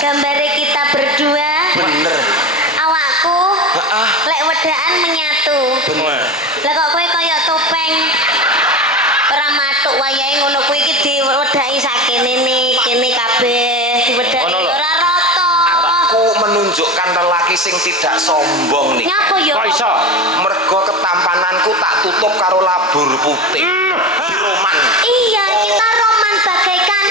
Gambare kita berdua. Bener. Awakku lek wedaan menyatu. Bener. Lah kok kowe kaya topeng. Ora matuk wayahe ngono kuwi iki diwedaki sakene kene kabeh diwedaki ora rata. Aku menunjukkan lelaki sing tidak sombong nih. Nyapa ya? Kok iso? Mergo ketampananku tak tutup karo labur putih. Roman. Iya, kita roman bagaikan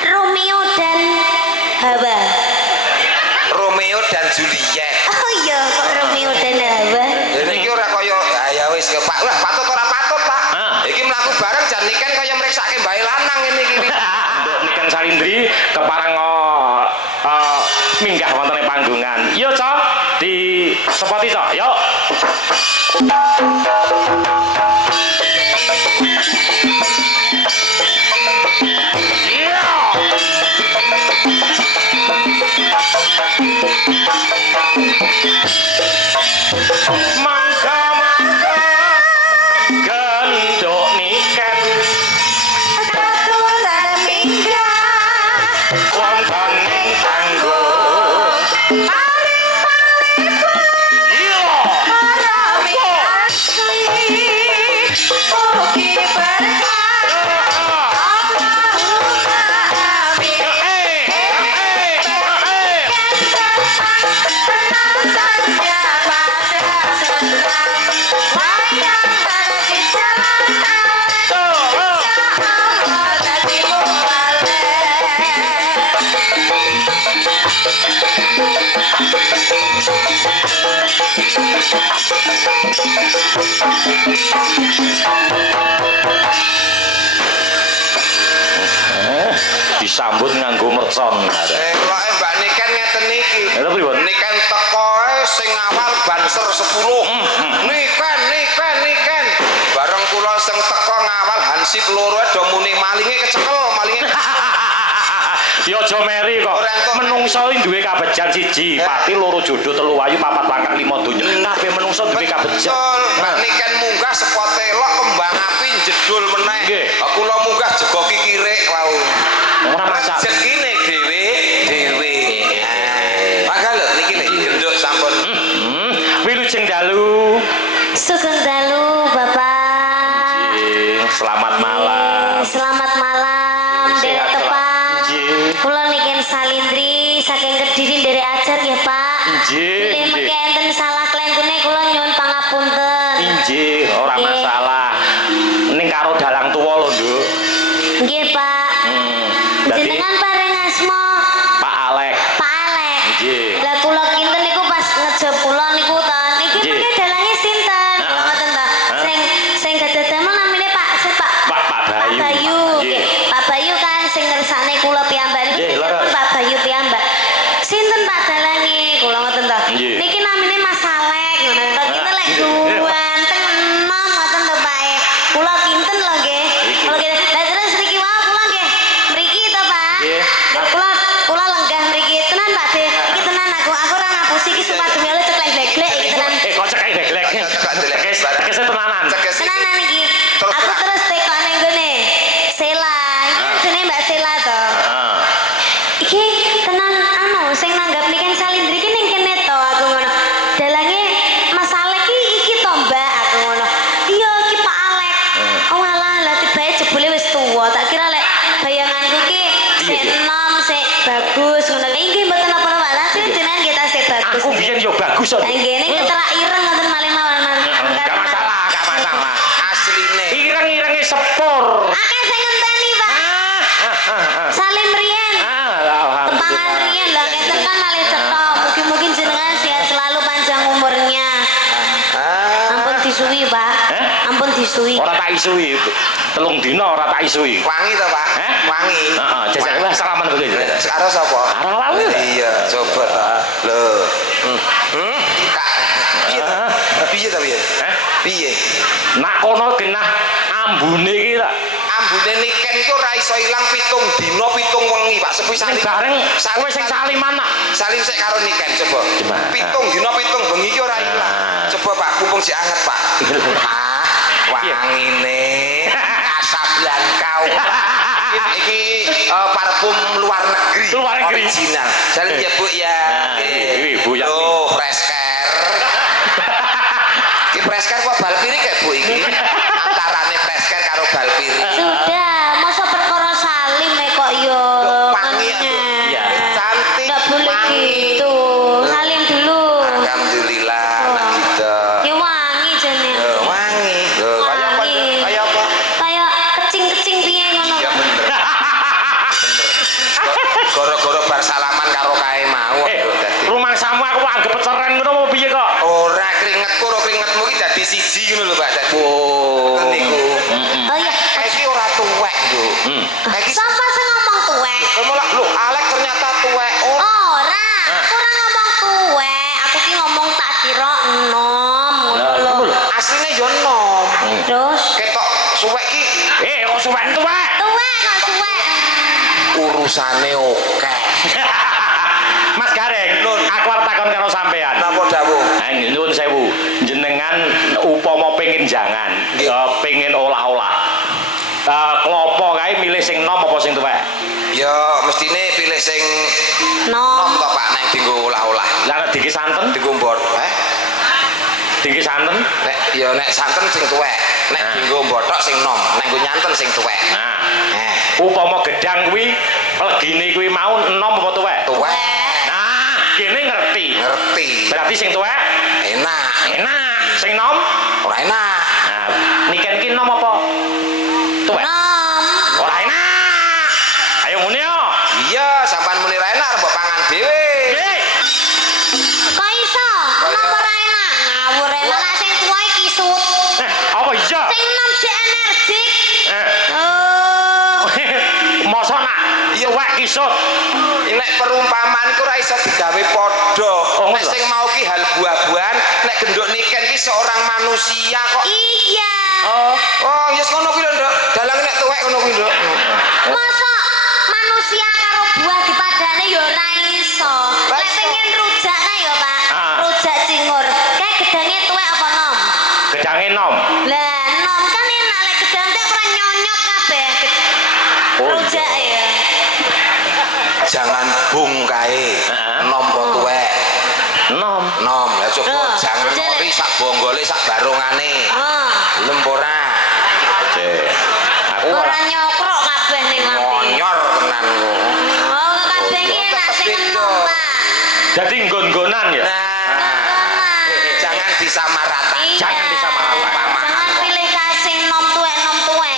Romeo dan Hawa. Romeo dan Juliet. Oh iya, kok Romeo dan Hawa. Jadi iki ora kaya ya wis Pak. Wah, patut ora patut, Pak. Iki mlaku bareng jan niken kaya mriksake mbae lanang ngene iki. Nduk niken Salindri kepareng minggah wontene panggungan. Yo, Cok. Di sepoti, Cok. Yo. Mangga gendok niken Aku rada minggah wonten ing tanggo paling iya rame asli mugi berkah Allahumma amin penontonnya pada senang wayang lagi jalan Allah tadi mualek disambut nganggo mercon. Kok Mbak Niken ngeten iki. Lha pripun? Niken tekoe sing awal banser 10. Niken. Bareng kula sing teko ngawal hansip loro do muni malinge kecekel, malinge. Ya aja meri kok. Menungso iki duwe kabejan siji, pati loro jodoh telu ayu papat pangkat lima donya. Kabeh menungso duwe kabejan. Mbak Niken munggah sepot telok kembang api jedul meneh. Kula munggah jego kikirik wau. Ora masak. Rezekine dhewe. Mangga lho niki genduk sampun. Wilujeng dalu. Sugeng dalu Bapak. Selamat malam. Selamat malam Derek Tepang. Kula niken Salindri saking Kediri Derek ajar nggih Pak. Nggih. Mengke enten salah klengkune kula nyuwun pangapunten. Injih, ora masalah. Ning karo dalang tuwa lho, Nduk. Nggih Pak. Jenengan pareng asma Pak Alek. Pak Alek. Nggih. Lah kula kinten niku pas ngejep kula niku ta. Niki mengke dalange sinten? Kula ngoten ta. Sing gadah damel namine Pak Pak Bayu. Nggih. Pak Bayu kan sing ngersane kula piyambak niku Pak Bayu piyambak. Sinten Pak dalange? Kula ngoten ta. Niki namine Mas Alek ngono. Kita lek duanteng enom ngoten to Pak. Kula kinten lho nggih. Kula kinten. Lah terus niki wae kula nggih. Mriki to Pak. Nggih. Kula lenggah mriki tenan Pak De. Iki tenan aku ora ngapusi iki supademe oleh ceklek glek iki tenan. Kok ceklek glek. Tekese tenanan. Tenanan iki. Aku terus teko ning gone Sela. Iki jenenge Mbak Sela to. Iki tenan sing nanggap niken Salindri iki ning kene to aku ngono. Dalange Mas Alek iki to Mbak aku ngono. Iya iki Pak Alek. Oh alah lah tibae jebule wis tuwa. Tak kira lek bayanganku ki sik enom sik bagus ngono. Nggih mboten apa-apa lah jenengan kita sik bagus. Aku biyen yo bagus kok. Nggih ning keterak ireng ngoten malih mawon. Gak masalah. Asline. Ireng-irenge sepur. Akeh sing ngenteni Pak. Salim riyen. Tepangan riyen lah ngeten kan malih cetha. Mugi-mugi jenengan sehat selalu panjang umurnya. Ampun disuwi, Pak. Ampun disuwi. Ora tak isui. 3 dina ora tak isui. Wangi to, Pak? Wangi. Heeh, jajak wis salaman kowe. Karo sapa? Karo lawe. Iya, coba ta. Lho. Kak. Piye ta piye? Piye? Nak kono genah ambune iki tak. Ambune niken iku ora iso ilang 7 dina 7 wengi, Pak. Sepi salim. Bareng kowe sing saliman nak. Salim sik karo niken coba. 7 dina 7 wengi iki ora ilang. Coba Pak, mumpung sik anget, Pak. Wangine Casablanca. Iki parfum luar negeri. Luar negeri. Original. Jalan ya Bu ya. Bu ya. Oh, fresh care. Iki fresh care kok bal piring kayak Bu iki. Antarane fresh care karo bal piring. Sudah, masa perkara salim kok yo. Wangi ya. Cantik. Enggak boleh gitu. Salim dulu. Alhamdulillah anak kita. Ya wangi jane. Wangi. Kayak apa? Kayak apa? Kayak kecing-kecing piye ngono. Ya bener. Bener. Goro-goro bar salaman karo kae mau. Rumah samu aku anggap peceren ngono apa piye kok? Ora keringetku karo keringetmu iki dadi siji ngono lho Pak. Dadi. Oh. Niku. Oh iya. Iki ora tuwek, Nduk. Iki Sapa sing ngomong tuwek? malah lho, Alek ternyata tuwek. Ora, aku ora ngomong tuwek. Aku ki ngomong tak kira enom ngono lho. Asline yo nom. Terus Ketok suwek ki Kok suwek tuwek? tuwek kok suwek. urusane oke. Mas Gareng, Nun. aku arep takon karo sampean. Napa dawuh? Nyuwun sewu, jenengan upama pengen jangan, Nggih. pengen olah-olah. Klopo kae milih sing nom apa sing tuwek? Ya mestine pilih sing nom Nom. to Pak nek dienggo olah-olah. Lah nek diki santen, Dienggo mbot. diki santen. Nek santen sing tuwek. Nek dienggo mbothok sing nom, nek nggo nyanten sing tuwek. Nah, Eh, upama gedang kuwi legine kuwi mau nom apa tuwek? tuwek. Nah, kene ngerti. Ngerti. Berarti sing tuwek Enak. enak, sing nom. Ora enak. Nah, niken ki nom apa? Tuwek. Nom. Ora enak. Ayo muni yo. Iya, sampean muni ra enak mbok pangan dhewe. Kok iso? Nom ora enak. Ngawur lah sing tuwa iki sut. Apa iya? Sing nom sik energik. Eh, Oh. masa nak tuwek kisut. Nek perumpamaan iku ora iso digawe padha. Oh, Nek ngono. sing mau ki hal buah-buahan, nek genduk niken ki seorang manusia kok. Iya. Oh, yes ngono kuwi lho, Nduk. Dalang nek tuwek ngono kuwi, Nduk. Masa manusia karo buah dipadane ya ora iso. Lek pengen rujak kae ya, Pak. Ah. Rujak cingur. Kae gedange tuwek apa nom? Gedange nom. Lah, nom kan enak lek gedang teh ora nyonyok kabeh. Oh, Rujak ya. Jangan bung kae. Heeh. Nom kok tuwek. Nom. Nom, lah coba Oh, jangan jelek. ori sak bonggole sak barongane. Oh. Lempora. Cek. Aku Ora ora nyokrok kabeh ning lambe. Monyor tenan kok. Oh, kabeh iki enak sing enom, Pak. dadi nggon-nggonan ya. Nah, jangan disamaratakan. Iya. Jangan disamaratakan. Jangan pilih kasih nom tuwek,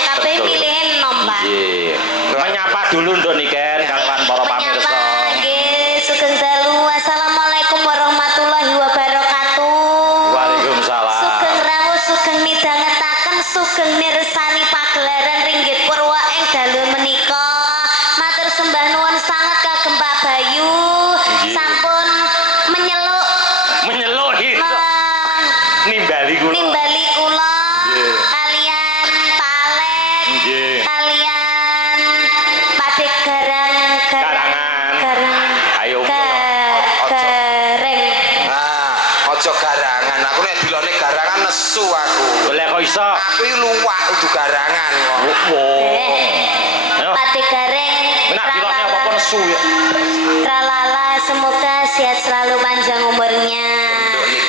kabeh Betul. pilihin nom, Pak. Nggih. Menyapa dulu Nduk Niken kalian para pamirsa. Menyapa, nggih, sugeng dalu. Assalamualaikum warahmatullahi wabarakatuh. Waalaikumsalam. Sugeng rawuh, sugeng midhangetaken, sugeng mirsani pagelaran Ringgit Purwa ing dalu menika. Matur sembah nuwun sanget kagem Pak Bayu. Nggih. Sampun menyeluk Menyeluk itu. Nimbali kula. nimbali kula Nggih. kalian Palet Nggih. kalian Padek Garangan. Ayo. Gareng. Nah, aja garangan. Aku nek dilone garangan nesu aku. Boleh kok iso. Aku iki luwak udu garangan kok. Ayo. Padek Gareng. Nak dilone apa-apa nesu ya. Tralala, semoga sehat selalu panjang umurnya.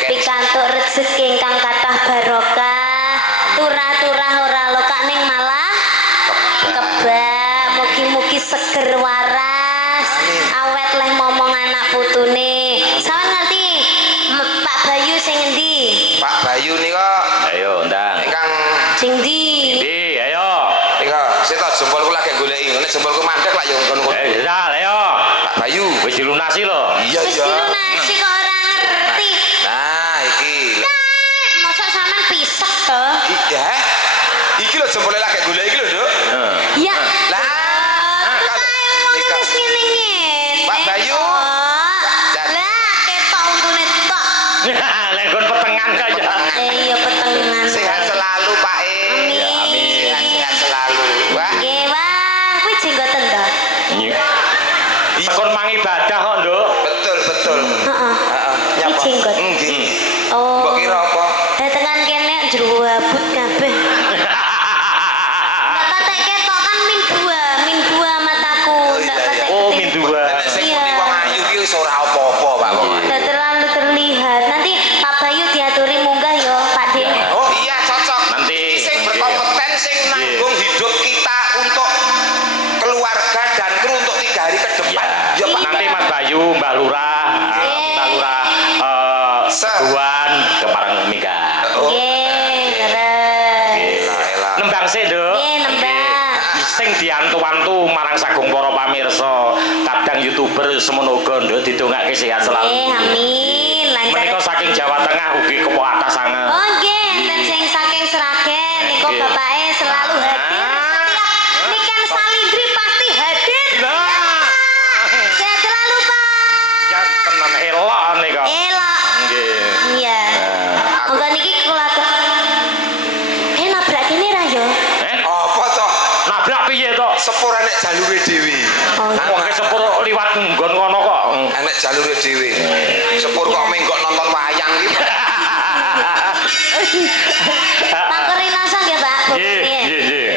Pikantuk rezeki ingkang kathah barokah. Turah-turah ora lokak ning malah kebak. Mugi-mugi seger waras. Awet leh momong anak putune. Sampeyan ngerti Pak Bayu sing endi? Pak Bayu nika Ayo ndang. ingkang Sing ndi? Ndi, ayo. nika sita jempolku lagi goleki. Nek jempolku mandek lak yo ngono. Jal, ayo. Pak Bayu. Wis dilunasi lho. Iya Wis iya. dilunasi kok ora ngerti. Nah, iki. Masa sampean pisek to? Iya. Iki lho jempole lagi goleki iki lho, Nduk. Ya. Lah, Nika wis ngene-ngene. Pak Bayu. Kok. Lah, ketok untune tok. Lek kon petengan aja. Iya petengan. sehat selalu, Pak E. Amin. Sehat selalu. Wah. Nggih, Bang. Kuwi jenggoten to? Kon mangibadah kok, Nduk. Betul, betul. Heeh. Heeh. Nyapa? jenggot. Nggih. Oh. Mbok kira apa? Datengan kene jero abut kabeh. Kata ketok kan min sing nanggung hidup kita untuk keluarga dan kru untuk 3 hari ke depan. Ya, nanti Mas Bayu, Mbak Lurah, Mbak Lurah Seguan ke Parang Mika. Nembang sih, Dok. Sing diantu-antu marang sagung para pamirsa, kadang YouTuber semono uga Nduk didongake sehat selalu. Amin. Lancar. Menika saking Jawa Tengah ugi kepo atas sanget. Oh nggih, enten sing saking Sragen niku bapake selalu hadir setiap weekend Salindri pasti hadir. Sehat selalu, Pak. Ya tenan elok nika. Elok. Nggih. Iya. Monggo niki kula nabrak kene ra yo? Apa to? Nabrak piye to? Sepur enek jalure dhewe. Wong sepur liwat nggon kono kok. Enek jalure dhewe. Sepur kok menggok nonton wayang iki. Pak Rinoso nggih, Pak. Nggih, nggih.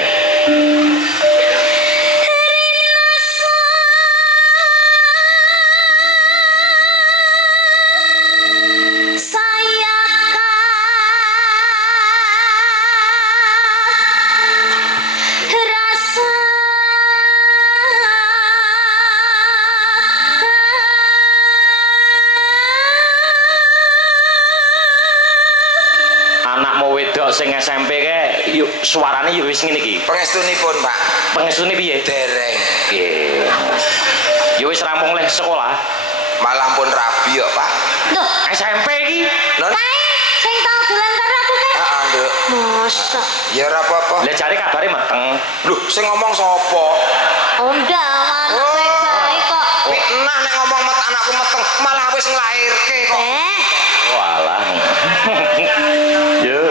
Sing SMP ke yuk suarane yuk wis ngene iki. Pangestunipun, Pak. Pengestune piye? Dereng. Nggih. Yo wis rampung leh sekolah. Malah pun rabi kok, Pak. Loh, SMP iki. Non. kae sing tau dolan karo aku kae. Heeh, Nduk. Mosok. Ya ora apa-apa. Lah jare kabare meteng. Lho, sing ngomong sapa? Oh, ndak, anak baik kok. Fitnah nek ngomong anakku meteng, malah wis nglairke kok. Walah. Yo.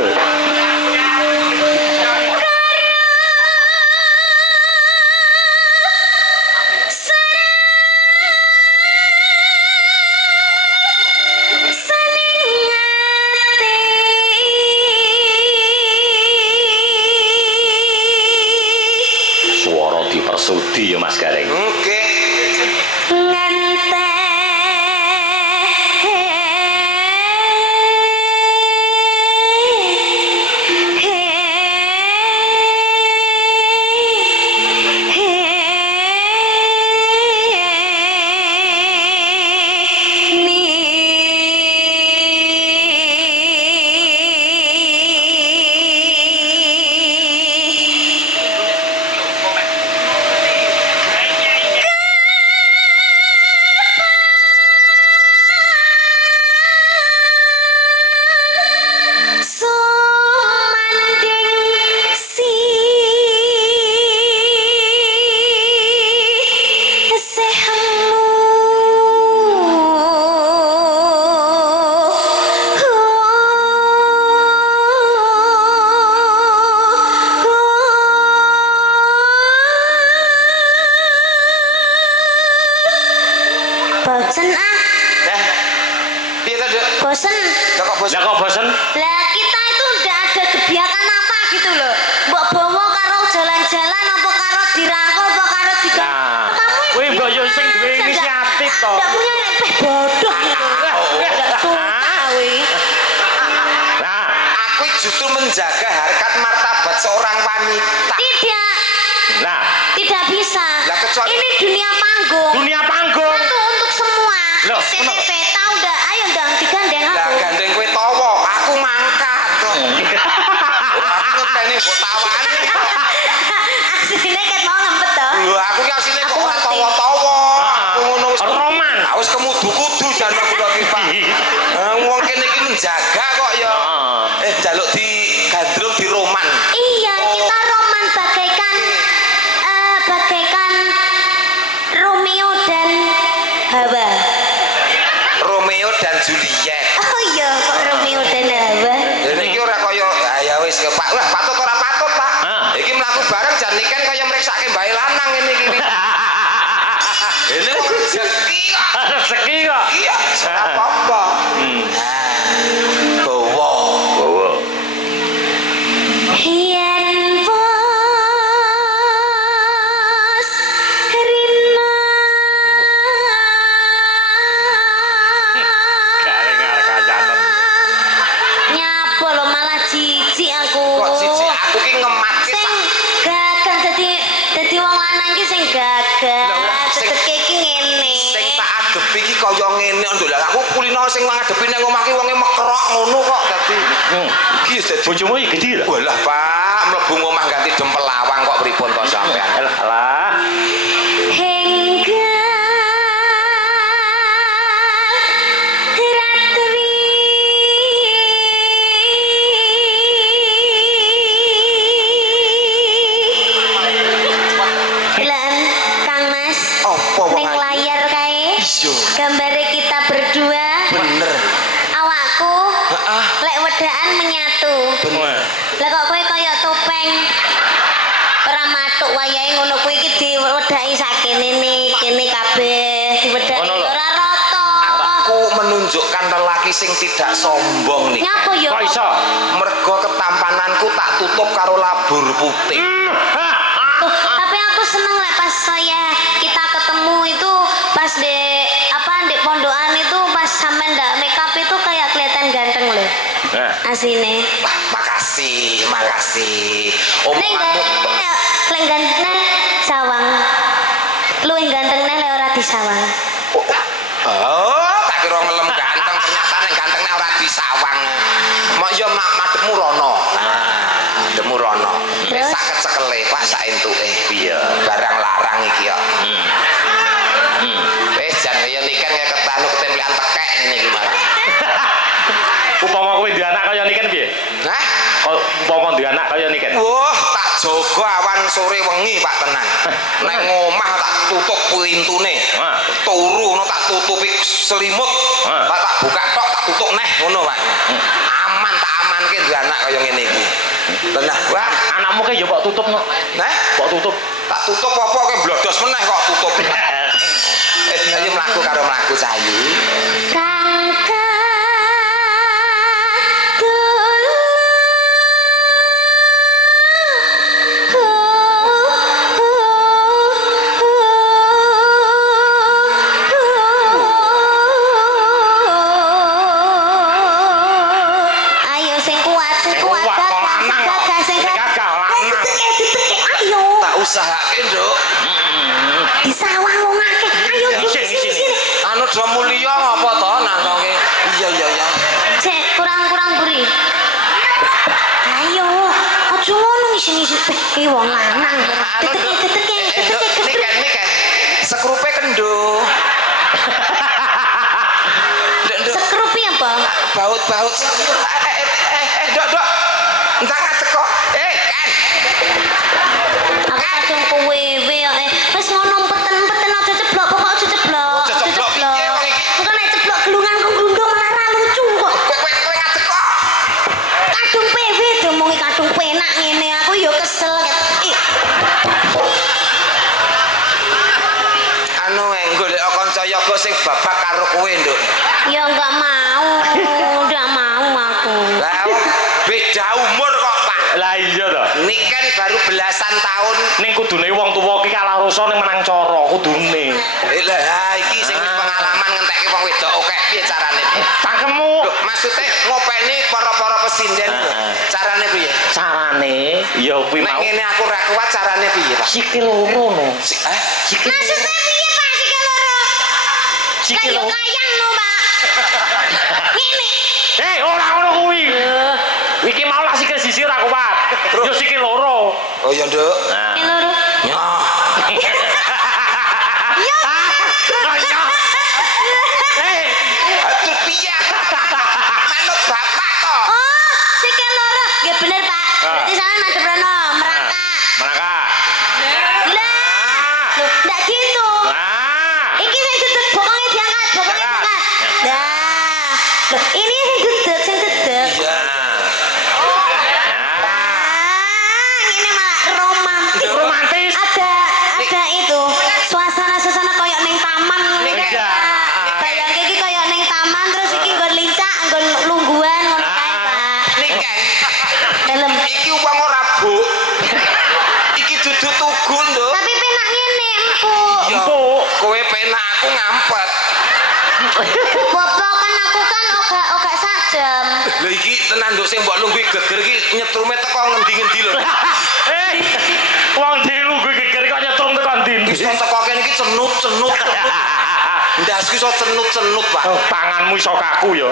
Suara dipersudi ya Mas Gareng. Oke. Bosen ah. Piye ta, Dek? Bosen. Lah kok bosen? Lah kok bosen? Lah kita itu udah ada kebiasaan apa gitu loh. Mbok bawa karo jalan-jalan apa karo dirangkul apa karo digang. Kowe mbok yo sing duwe inisiatif to. Ndak punya nek bodoh gitu. Ndak suka kowe. Nah, Aku justru menjaga harkat martabat seorang wanita. Tidak. nah, Tidak bisa. Lah kecuali ini dunia panggung. dunia panggung. Satu untuk semua. Loh, CCTV tahu dah. Ayo ndang digandeng lah aku. gandeng kowe tawa, aku mangkat to. Aku ngenteni mbok tawane. Asline ket mau ngempet to. Lho, aku ki asline kok ora tawa-tawa. Aku ngono wis Roman. wis kemudu-kudu jan kula ki, Pak. Wong kene iki menjaga kok ya. Jaluk di gandrung di Roman. Iya, kita roman bagaikan Romeo dan Hawa. Romeo dan Juliet. Oh iya, kok Romeo dan Hawa. Dene iki ora kaya ya wis Pak. Wah, patut ora patut, Pak. Iki mlaku bareng jan niken kaya mriksake mbae lanang ngene iki. Ini rezeki kok. Rezeki kok. Iya, ora apa-apa. Bawa. Bawa. Yen bos rina Gareng arek kacanen. nyapa lo malah jijik aku. Kok siji aku ki ngematke Sing ngadepi iki kaya ngene nduk. Lah aku kulino sing ngadepi nang omah ki wonge mekerok ngono kok dadi. Iki dadi bojomu iki gedhi lho. Walah Pak, mlebu omah ganti dempel lawang kok pripun to sampean. Alah. Gambare kita berdua. Bener. Awakku lek wedaan menyatu. Bener. Lah kok kowe kaya topeng. Ora matuk wayahe ngono kuwi iki diwedaki sakene kene kabeh diwedaki ora rata. Aku menunjukkan lelaki sing tidak sombong nih. Nyapa ya? Kok iso? Mergo ketampananku tak tutup karo labur putih. Tapi aku seneng lek pas kita ketemu itu pas di pondokan itu pas sampean ndak make up itu kayak kelihatan ganteng loh. Asine. Wah, makasih. Lek ganteng sawang. Lu yang ganteng lek ora disawang. Oh, tak kira ngelem ganteng ternyata nek gantengnya ora disawang. Mak yo madhepmu rono. Madhepmu rono. Wis saged cekele Pak sak entuke. Iya, barang larang iki yo. Wis jan kaya niken kaya ketanu ketemplean tekek ngene iki malah. Upama kowe duwe anak kaya niken piye? Hah? Upama duwe anak kaya niken. Wah, tak jaga awan sore wengi Pak tenan. Nek ngomah tak tutup pintune. Turu ngono tak tutupi selimut. Tak buka tok tak tutup neh ngono Pak. Aman tak amanke duwe anak kaya ngene iki. Tenan. Wah, anakmu ke ya kok tutup no. Nah, kok tutup. Tak tutup apa ke blodos meneh kok tutup. Ayo mlaku karo mlaku sayu. Usahake nduk. Disawang wong akeh. Ayo sini. Anu do mulya apa to nangke? Iya. Cek kurang buri. Ayo, aja ngono ngisi-ngisi iki wong lanang. Teteke. Niken. Sekrupe kendo. Sekrupi apa? Baut. Dok. Entar ngadeg kok. Kan. Kadang kowe wis ngono peten aja ceblok pokok aja ceblok. Bukan nek ceblok gelungan kok glundung malah lucu kok. Kowe ngadeg kok. Kadung PW diomongi kadung penak ngene aku ya kesel. Anu golek kanca yoga sing babak karo kowe nduk. Ya enggak mau aku. Lah beda umur kok Pak. Lah iya to. Niken baru belasan tahun. Ning kudune wong tuwa iki kalah rasa ning menang cara kudune. Lah iki sing pengalaman ngentekke wong wedok akeh piye carane? Cangkemmu. Lho, maksude ngopeni para pesinden lho. Carane piye? Carane ya kuwi Nek mau. ngene aku ra kuat carane piye, Pak? Sikil loro no. Sikil. Maksudnya piye Pak sikil loro? Sikil loro. Kayang no Pak. Ngene. Ora ngono kuwi. Iki mau lah sikil sisi ora kuat. Yo sikil loro. Oh ya, Nduk. Sikil loro. Nyoh. Aduh piye? Manut bapak to. Oh, sikil loro. Ya bener Pak. Berarti sampean madhep rono, merangkak. Merangkak. Lah. Loh, ndak gitu. Iki sing duduk bokonge diangkat. Dah. Loh, ini sing duduk. Iya. Ini malah romantis. Ada itu suasana kayak neng taman. Bayangke iki kayak neng taman terus iki nggon lincah, nggon lungguhan ngono kae, Pak. Niken. Dalem. Iki wong ora buk. Iki dudu tugu, Nduk. Tapi penak ngene, Empuk. Empuk. Kowe penak aku ngampet. Bapak kan aku kan oga sajam. Lho iki tenan Nduk sing mbok lungguh geger iki nyetrume teko ngendi-ngendi lho. Wong dilungguh geger kok nyetrum tekan ndi? Wis teko kene iki cenut. ndasku iso cenut-cenut, Pak. Oh, tanganmu iso kaku ya.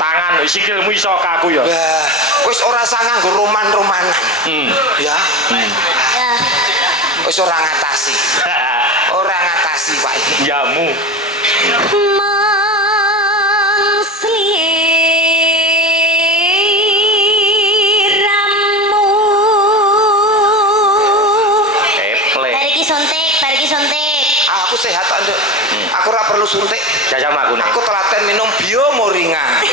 Tangan sikilmu iso kaku ya. Lah, wis ora usah nganggo roman-romanan. Ya. Ya. Wis ora ngatasi. Ora ngatasi, Pak. Jamu. Aku sehat kok, Nduk. Aku ora perlu suntik. Jajal aku nih. Aku telaten minum bio moringa.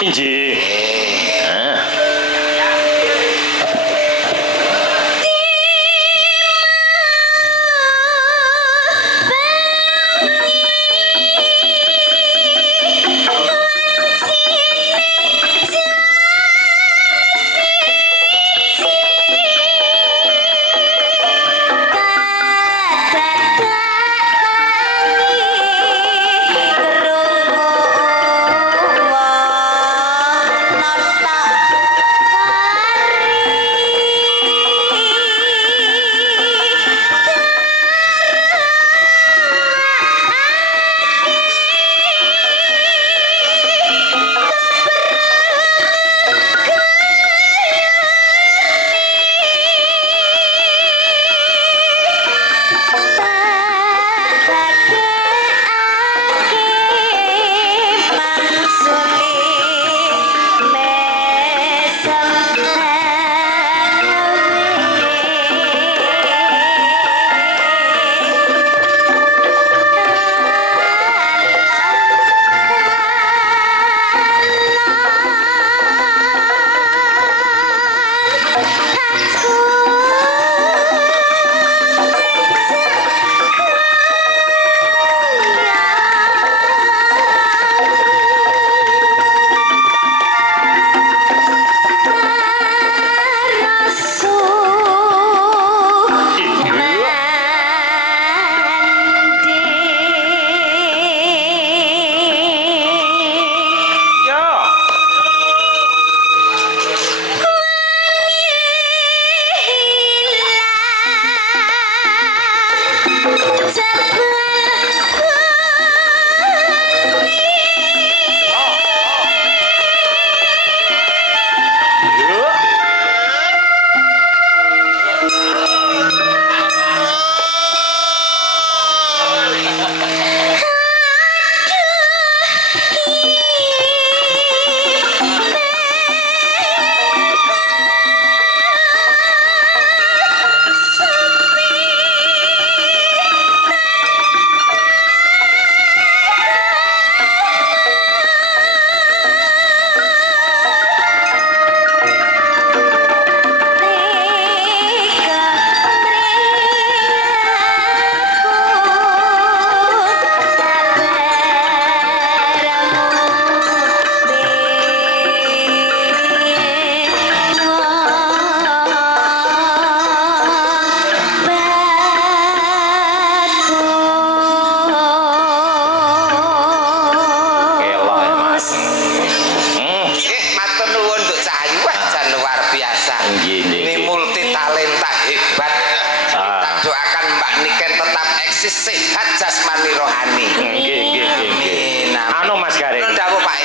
Injih. sehat jasmani rohani. Nggih. Anu Mas Garing. Ndawuh Pak.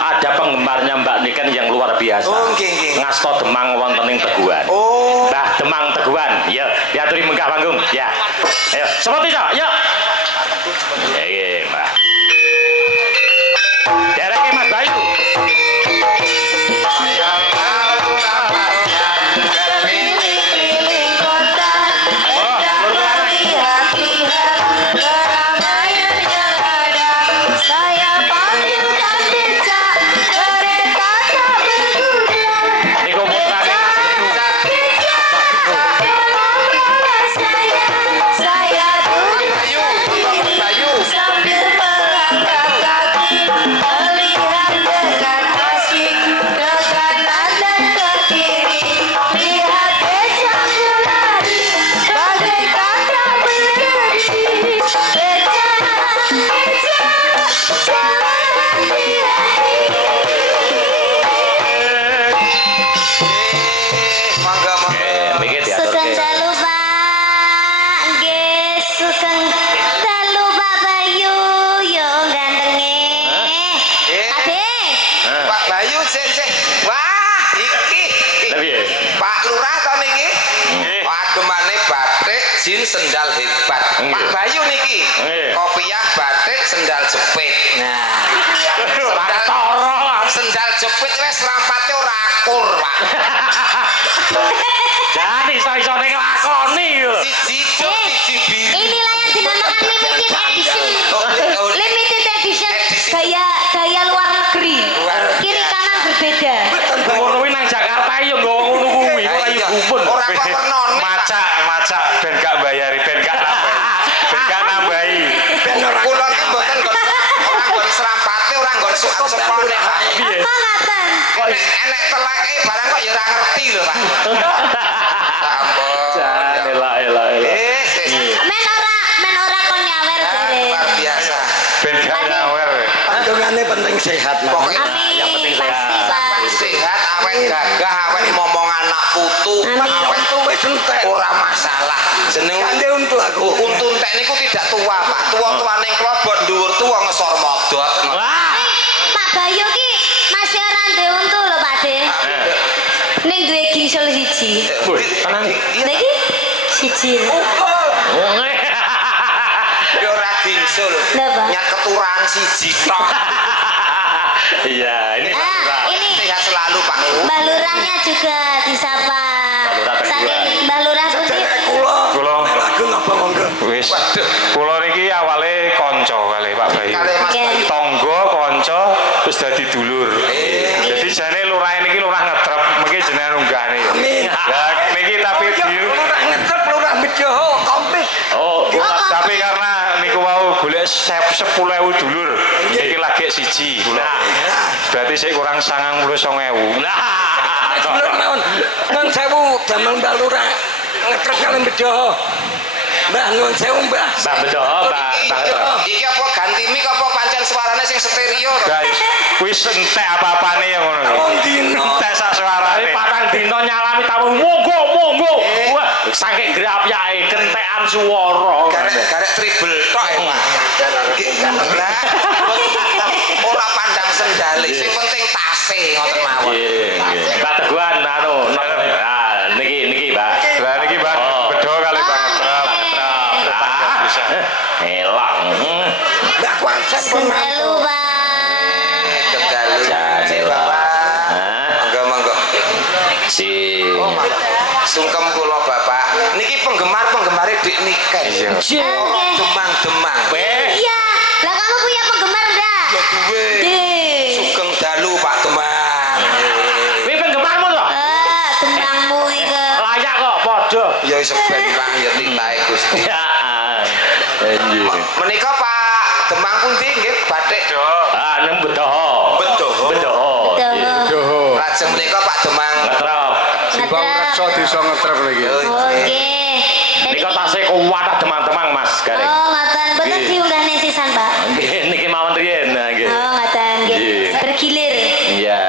Ada penggemarnya Mbak Niken yang luar biasa. Oh nggih nggih. Ngasto Demang wonten ing Teguhan. Oh. Mbah Demang Teguhan. Ya, diaturi munggah panggung. Ya. Ayo, seperti itu. Yuk. Nggih, Mbah. Dereke Mas Bayu. sik. Wah, iki. Piye? Pak Lurah to niki? Nggih. Agemane batik, jin sendal hebat. Pak Bayu niki. Kopiah batik, sendal jepit. Nah. Sendal jepit wis rampate ora akur, Pak. Jadi iso-isone nglakoni lho. Siji biru. Inilah yang dinamakan limited edition. Limited edition gaya luar negeri. Kiri kanan berbeda. Ngono kuwi nang Jakarta yo nggawa ngono kuwi, ora yo gumun. Ora kok wernon. Macak ben gak bayari, ben gak nambahi. Ben ora kula ki mboten nggon serampate, ora nggon sepone. Piye? Apa ngaten? Enek teleke barang kok ya ora ngerti lho, Pak. Ampun. Elah. Men ora kon nyawer jare. Luar biasa. Ben gak nyawer. Pandungane penting sehat. Pokoknya Amin. Pasti, Pak. sehat, awet gagah, awet ngomong anak putu, awet Wis entek. ora masalah. Jeneng Kande untu aku. untu entek niku tidak tua, Pak. Tua-tuane klobot dhuwur tuwa ngesor modot. Wah. Pak Bayu ki masih ora ndek untu lho, Pak De. Ning duwe gingsel siji. Woi, tenan. Niki siji. Ya ora gingsul. Lha, Pak. Nyak keturunan siji tok. Iya, ini Ah, ini Sehat selalu, Pak. Mbah Lurahnya juga disapa. Lurah kedua. Saking Mbah Lurah pundi? Kula Lagu napa monggo? wis. Waduh. Kula niki awale kanca kali Pak Bayu. Kali Mas Oke. Bayu. Tangga kanca terus dadi dulur. Jadi jane lurah niki lurah ngetrep, mengki jenengan unggahne. Amin. Lah niki tapi di Lurah ngetep, lurah Bejoho, komplit. Oh, tapi karena niku mau golek 10.000 dulur. Niki lagi siji kula. Berarti sik kurang 99.000. Dulur mawon. Nun sewu damel Mbak Lurah. Ngetrep kalian Bejoho. Mbah nun sewu Mbah. Mbak betul, Mbak. Iki apa ganti mic apa pancen suarane sing stereo to? Guys, wis entek apa-apane ya ngono. Wong dino. Entek sak Tapi suarane. patang dino nyalami tamu monggo. Wah, saking grapyake kentekan swara. Garek triple tok ya, Pak. Lah, ora pandang sendale, sing penting tase ngoten mawon. Mbak Teguhan anu, niki, Mbak. Lah niki Mbak bedo kali banget. Bisa. Elang. Mbak Kuansen pun Sendelu, Pak. Kendalu. Jadi, Bapak. Monggo. Si Sungkem kula Bapak. Niki penggemar-penggemare Dik Niken. Oke. Demang-demang. Iya. Lah kamu punya penggemar enggak? Ya duwe. Deh. Sugeng dalu Pak Demang. kuwi penggemarmu to? Demangmu iki. Layak kok padha. Ya wis ben Pak ya titahe Gusti. Ya. Anjir. Menika Pak Demang pundi nggih batik do. Ah, nang Bedoho. Bedoho. Bedoho. Lajeng menika Pak Demang. Ngetrop. Simbang reksa desa ngetrep lagi. Oke. Nika tasih kuwat teman-teman Mas Gareng. Oh, ngaten. Betul diunggah nih sisan, Pak. Nggih, niki mawon riyen. Nah, nggih. Oh, ngaten nggih. Nggih. Bergilir. Iya.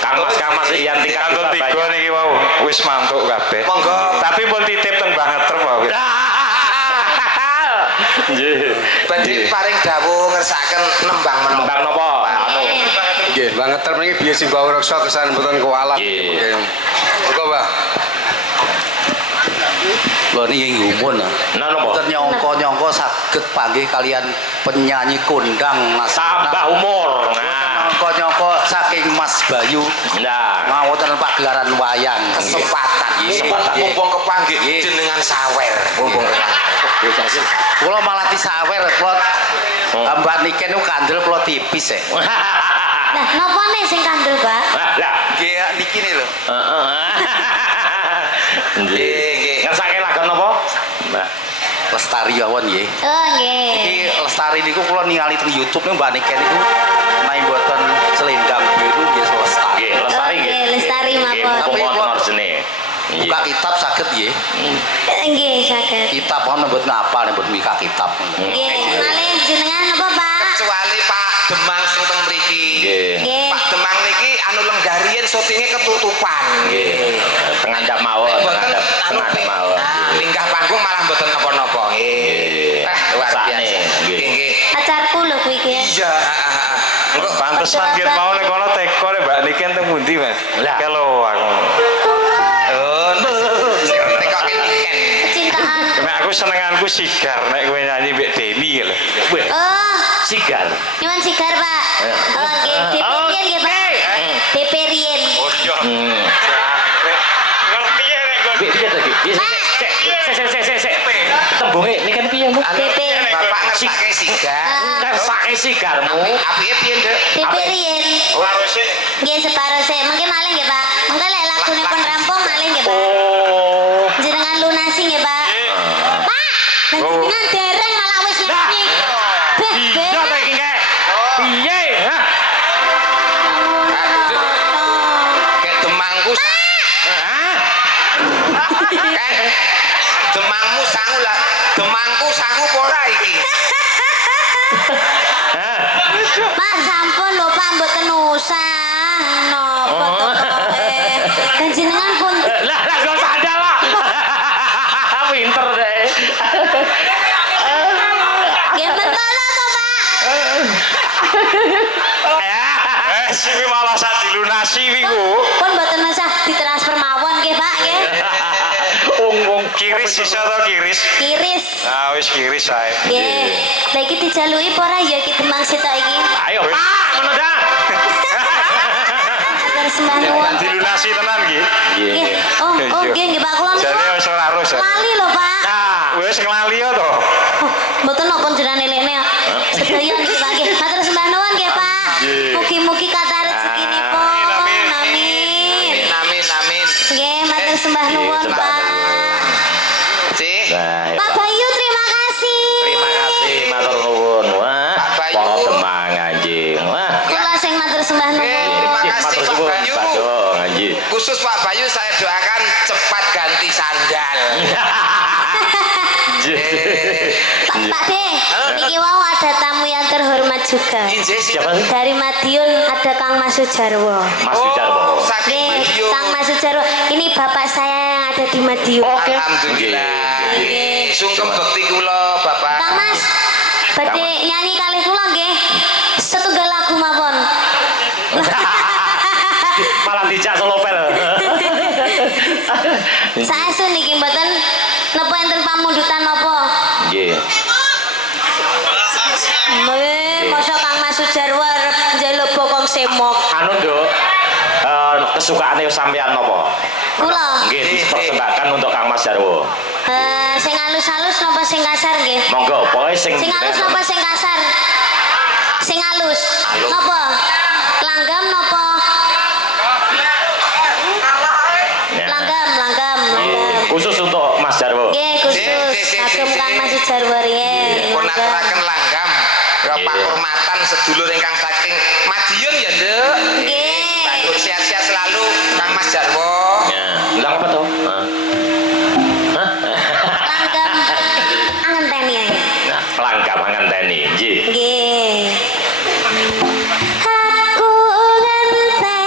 Kang Mas Iyan tingkat Kantun 3 niki mau wis mantuk kabeh. Monggo. Tapi pun titip teng banget trep wae. Nggih. Badhe paring dawuh ngersakaken nembang menapa. Tembang napa? Anu. Nggih, banget trep niki biye Simbang reksa kesan mboten kualat. Nggih. Monggo, Mbah. Lho niki ngumun. Nah napa? Ternyongko-nyongko saged panggih kalian penyanyi kondang nasional. Tambah umur. Nah. Nyongko-nyongko saking Mas Bayu Nah. ngawonten pagelaran wayang. Kesempatan. Kesempatan. Mumpung kepanggih jenengan sawer. Mumpung kepanggih. Kula malah disawer kula Mbak Niken niku kandel kula tipis e. Nah, napa nih sing kandel, Pak? Lah. Nggih niki nih lho. Nggih. Ngersake lagu napa? Mbak. Lestari mawon nggih. Oh, nggih. Iki Lestari niku kula ningali teng YouTube niku Mbak Niken niku main mboten selendang biru nggih Lestari. Nggih, Lestari nggih. Oke, Lestari mapon. Tapi Tapi wonten seni. Buka kitab saged nggih. Nggih, saged. Kitab kan nembut ngapal nembut mika kitab. Nggih, malih jenengan napa, Pak? Kecuali Pak Demang sing teng mriki. Nggih. Nggih. Pak Demang niki anu lenggarian syutinge ketutupan. Nggih. Tengandap mawon, Mboten anu tengandap mawon. minggah panggung malah mboten napa-napa. Nggih. Nggih. Luar Sakne, biasa. nggih. Nggih. Acarku lho kuwi iki. Iya, Pantesan yen mau nek kono teko nek Mbak Niken teng pundi, Mas? Lah. Kalau aku. Oh, teko Niken. Cintaan. Nek aku senenganku sigar nek kowe nyanyi mbek Demi lho. Oh, Sigar. nyuwun sigar, Pak. Oh, nggih, DP Rien nggih, Pak. DP Rien. Oh iya. Ngerti ya nek gon. Piye to iki? Sik. Tembunge niken piye, Bu? DP. Bapak ngersake sigar. Kersake sigarmu. Apike piye, Nduk? DP Rien. Harus sih. Nggih, separuh sik. Mengke malih nggih, Pak. Mengke lek lagune pun rampung malih nggih, Pak. Oh. Jenengan lunasi nggih, Pak. Pak, jenengan dereng malah wis nyanyi. Iya to iki, Kek. Piye? Hah? Kayak demangku. Hah? Kayak demangmu sangu lah. Demangku sangu apa ora iki? Pak, sampun lho, Pak, mboten usah. Napa to pokoke. Dan jenengan pun Lah gak usah ada lah. Pinter deh. nggih mentolo to, Pak. Sing malah sak dilunasi wi ku. Pun mboten usah ditransfer mawon nggih, Pak, nggih. Wong Kiris iso to kiris. Kiris. Ah wis kiris ae. Nggih. Lah iki dijaluki apa ora ya iki demang sitok iki? ayo Pak, ngono dah. Atur sembah nuwun. Dilunasi tenan nggih. Nggih. Oh, nggih nggih, Pak, kula Jane niku. wis ora arus. Lali lho, Pak. Nah, Wis nglali yo to. Oh, mboten napa jenengan elekne. Sedaya niki, Pak, nggih. Matur sembah nuwun nggih, Pak. Mugi-mugi kathah rezekinipun. Amin. Amin. Nggih, matur sembah nuwun, Pak. Cih. Pak Bayu, terima kasih. terima kasih matur nuwun. Wah, Pak Bayu. para demang anjing. Wah. Kula sing matur sembah nuwun. Terima Cih, kasih, matur Pak suwun, Bayu. Pak Dong, anjing. Khusus Pak Bayu saya doakan cepat ganti sandal. Pak De, niki wau ada tamu yang terhormat juga. Injih sih. Siapa? Dari Madiun ada Kang Mas Sujarwo. Mas Sujarwo. Saking Nih, Madiun. Kang Mas Sujarwo, ini bapak saya yang ada di Madiun. Oke. Alhamdulillah. Nggih. Sungkem bekti kula, Bapak. Kang Mas, badhe nyanyi kalih kula nggih. Setunggal lagu mawon. Malah dijak solopel. Saestu niki mboten napa enten pamundutan napa? Nggih. Masa Kang Mas Sujarwo arep njaluk bokong semok. Anu, Nduk. Kesukaane sampean napa? Kula. Nggih, dipersembahkan untuk Kang Mas Jarwo. Sing halus-halus napa sing kasar nggih? Monggo, pokoke sing Sing halus napa sing kasar? Sing halus. Napa? Langgam napa? Ya. Langgam. Nggih, khusus untuk Mas Jarwo. Nggih, khusus kagem Kang Mas Sujarwo riyen. Pun aturaken langgam. Pak hormatan sedulur ingkang saking Madiun ya, Nduk. Nggih. Bangun sehat-sehat selalu Kang Mas Jarwo. Ya. Lah apa to? Hah? Langgam angenteni ae. Nah, pelangkap ngenteni. Nggih. Nggih. Aku ngenteni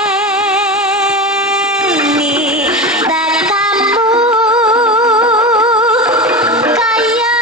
dan kamu kaya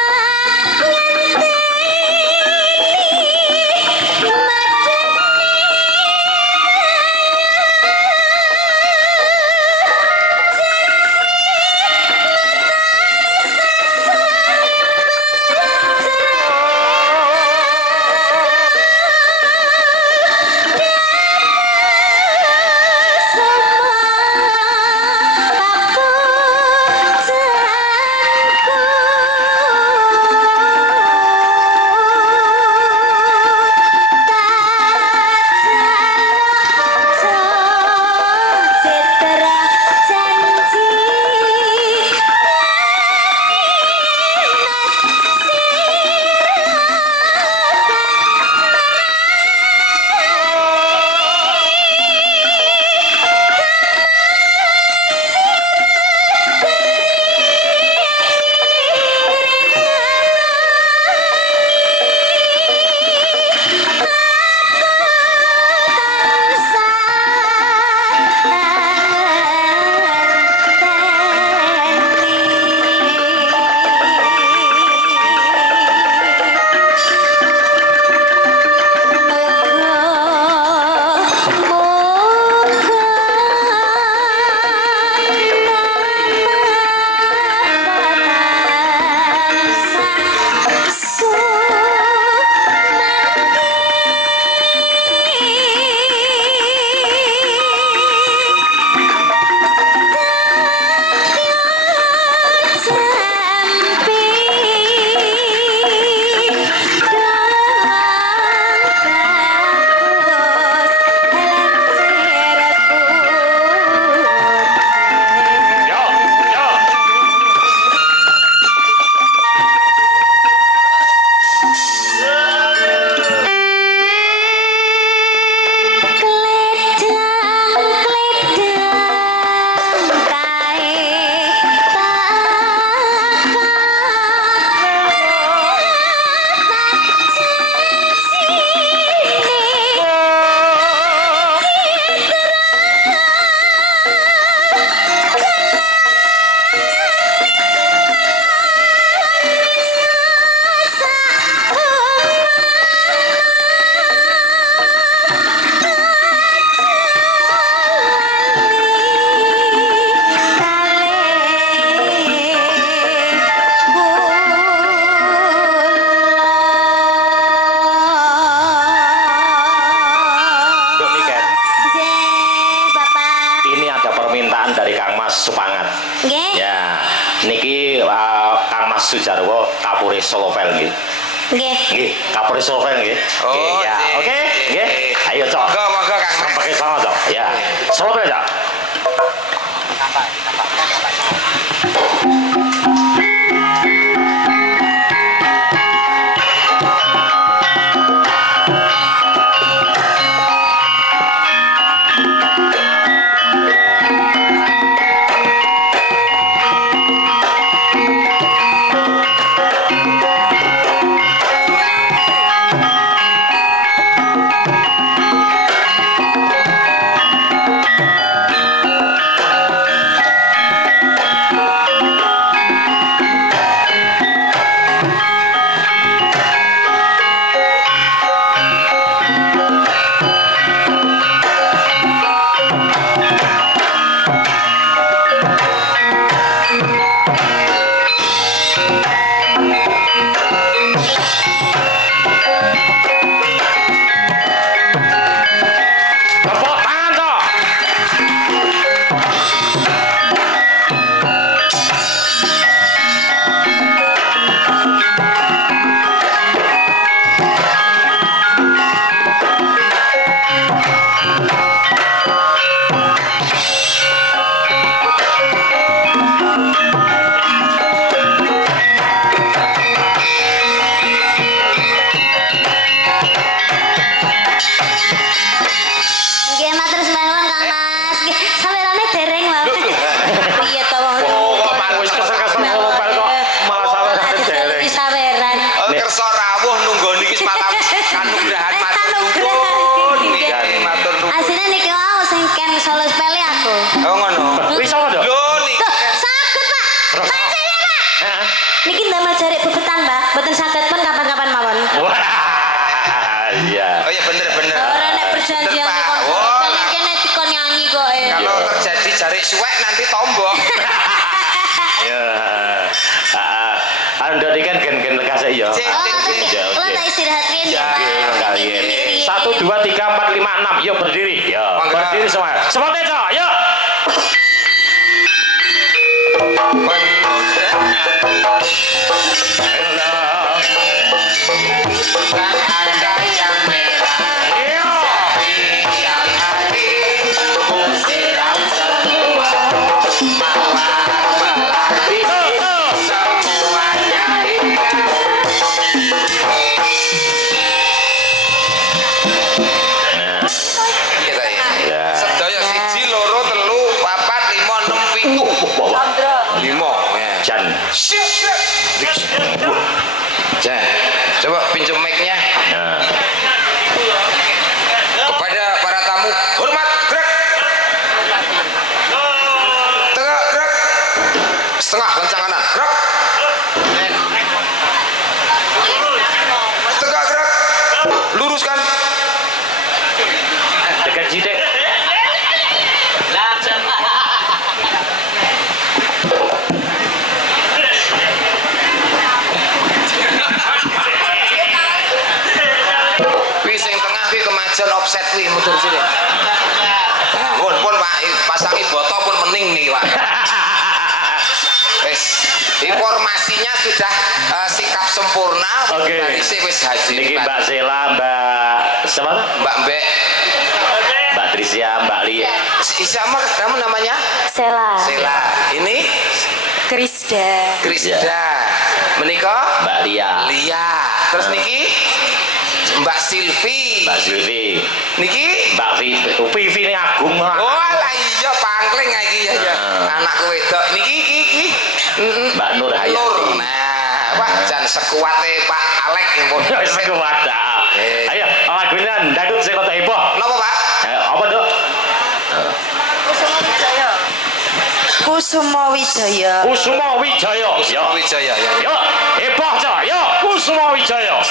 Sujarwo Kapolres Solovel nggih. Nggih. Nggih, Kapolres Solovel nggih. Oh, ya. nggih, Oke, nggih. nggih. Ayo, Cok. Monggo Kang Mas. Pakai sama, Cok. Ya. Solovel, Cok. Boten saged pun kapan-kapan mawon. Wah. Iya. Oh iya bener-bener. Ora nek perjanjian kok kene dikon nyanyi kok. Kalau terjadi jarik suwek nanti tombok. Ya. Anda ini kan gen-gen lekasnya ya. Kalau tak istirahat riyen ya Pak. 1 2 3 4 5 6 yuk berdiri. Ya. Berdiri semua. Seperti itu. Yuk. Sedaya 1 2 3 4 5 6 7 5 Jan. Jan, coba pinjam mic-nya. Nah. Kepada para tamu, hormat, gerak. Tegak, gerak. Setengah kencang kanan, gerak. Tegak, gerak. Luruskan. Dekat jidik. Kemajuan offset wih muter sini. Pun Pak pasangi botol pun mening nih Pak. Wis informasinya sudah sikap sempurna. Oke. Wis haji. Niki Mbak Sela, Mbak siapa? Mbak Mbek. Mbak Trisya, Mbak Li. Siapa kamu namanya? Sela. Sela. Ini Krisda. Krisda. Menika? Mbak Lia. Lia. Terus niki Mbak Silvi. Mbak Silvi. Niki Mbak Vivi ini Agung. Oh lah iya pangling iki ya. Anakku wedok niki iki. Mbak Nur Hayati. Nur. Nah, Pak jan sekuate Pak Alek pun. Sekuat. Ayo, lagunya ndakut sing rada heboh. Napa, Pak? Apa, Dok? Kusuma Wijaya. Kusuma Wijaya. Kusuma Wijaya ya. Yo, heboh aja. Yo, Kusuma Wijaya.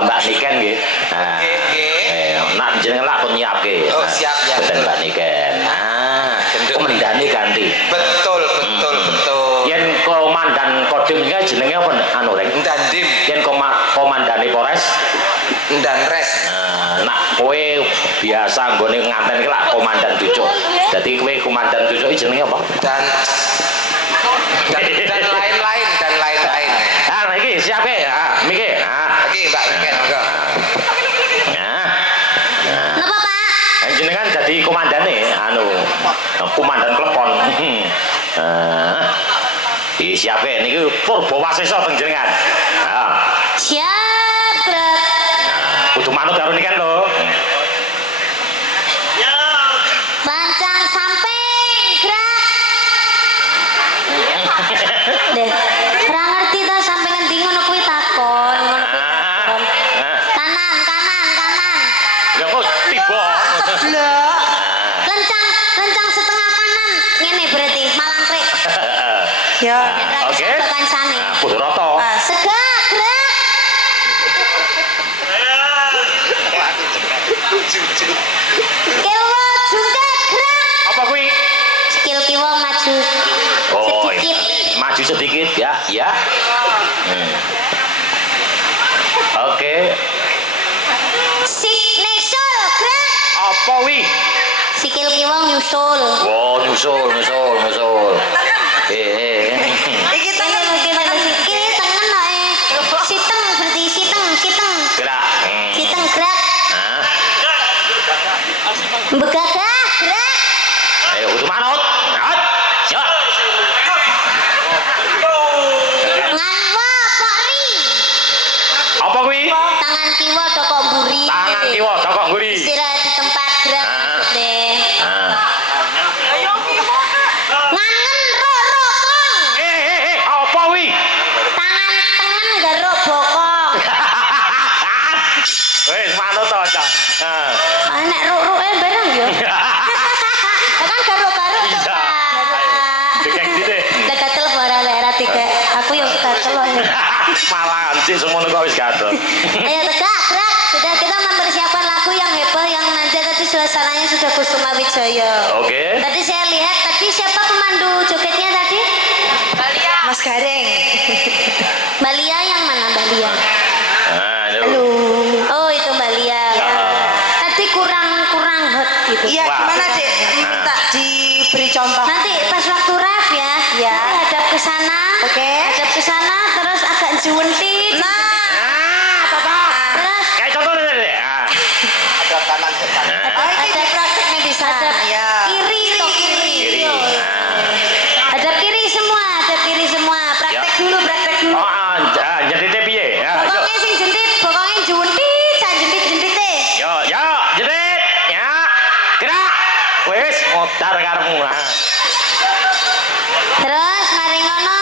Mbak Niken nggih. Nah, nak jenengan lak pun nyiapke. ganti. Betul. Yen komandan Kodim iki jenenge apa anu Reng? Dandim. Yen komandane Polres Danres. nak kowe biasa nggone nganten iki lak komandan Cucuk. Dadi kowe komandan Cucuk iki jenenge apa? Dan lain-lain. Ah iki siap ya, mikir. Iki Mbak Miken monggo. Napa Pak? Jenengan dadi komandane anu komandan klepon. Iki siap ya niki Purbawasesa teng jenengan. Siap, Bro. Kudu manut karo nikan lho. Pancang samping gerak. Deh, ora ngerti to sampe ngendi ngono kuwi takon, ngono kuwi takon. Kanan. Ya kok tiba. Ceblok. Lencang setengah kanan. Ngene berarti malangkrik. Ya, Oke. kancane. Kudu rata. Segak gerak. Kiwa jungkit gerak. Apa kuwi? Skill kiwa maju. Oh, Sedikit. maju sedikit ya. Oke. Signature gerak. Apa wi? Sikil kiwa nyusul. Oh, nyusul. Iki tengen kiri tengen ae. Siteng berarti siteng. Gerak. Siteng gerak. Begagah gerak. Ayo kudu manut. Ya. Nganwa pori. Apa kuwi? Tangan kiwa dokok mburi. Tangan kiwa dokok mburi. Istirahat di tempat gerak deh. Ngangen rorokong. Apa wi? Tangan tengen garuk bokong. Wis manut to, Cak. Nek ruk-ruke bareng ya. Kan garuk-garuk tuh, Iya. Pak. Dikek dite. Lah gatel ora lek tiga. Aku yang gatel loh. Malah anjing semono kok wis gatel. Ayo tegak, gerak. Sudah kita mempersiapkan lagu yang heboh yang nanti tadi suasananya sudah Kusuma Wijaya. Oke. Tadi saya lihat tadi siapa pemandu jogetnya tadi? Balia. Mas Gareng. Balia yang mana Balia? Halo. Oh itu Balia. Tadi kurang hot gitu. Iya, gimana Dek? Minta diberi contoh. Nanti pas waktu ref ya. Ya. Nanti hadap ke sana. Oke. Hadap ke sana terus agak juwentit. Terus Kayak contohnya tadi. Ada kanan ke kanan. Oh, ini ada prakteknya di sana. hadap Ya. kiri toh kiri. Kiri. Hadap kiri semua. Praktek dulu. Jadi piye? Ya, yuk. Pokoknya sing jentit, pokoknya juwentit, sak jentit-jentite. Yo, jedit. Ya. Gerak. Wis modar karepmu. Terus mari ngono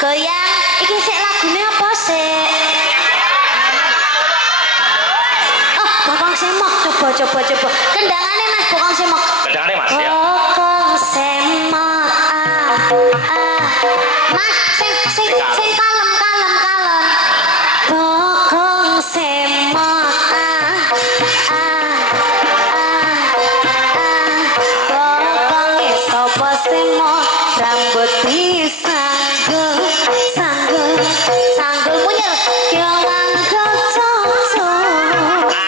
goyang. Iki sik lagune apa sik? Oh, Bokong Semok coba. Kendangane Mas Bokong Semok. Kendangane Mas ya. Bokong Semok. Mas sing kalem. Bokong Semok. Bokong sapa semok rambut disanggul munyer yo nganggo coco.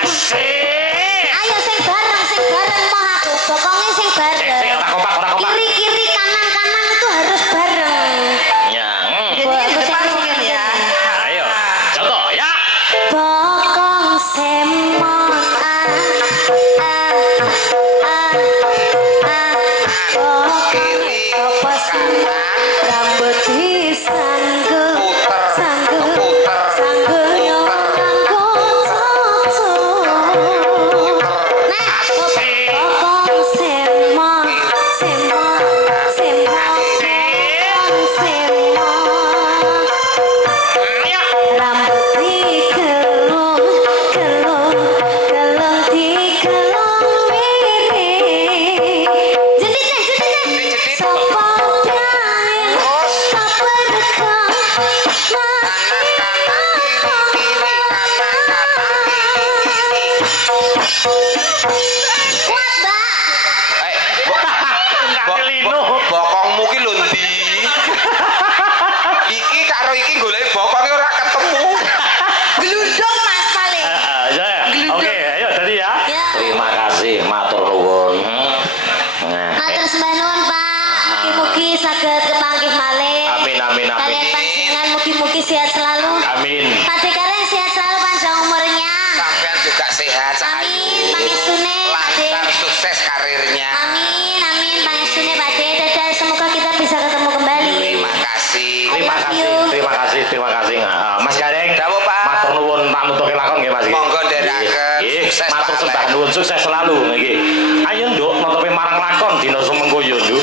Asik. Ayo sing bareng mau aku bokonge sing bareng. Sik, ora kompak. Kiri kanan itu harus bareng. Ya. Jadi yang depan mungkin ya. Ayo. Contoh ya. Bokong semok Kiri, sapa semok rambut disanggul sanggul yo nganggo coco. Nah, bokong semok rambut digelung miring. Jentit. Sopo sehat Amin, pangesune Pakde. lancar sukses karirnya. Amin, pangesune Pakde. Dadah, semoga kita bisa ketemu kembali. Terima kasih. Terima kasih. Mas Gareng. Dawuh, Pak. Matur nuwun tak nutuke lakon nggih Mas. Monggo ndherekaken. Nggih, Sukses, matur Pak sembah Alek. nuwun sukses selalu nggih. Ayo Nduk, nutupi marang lakon dina sumengko yo Nduk.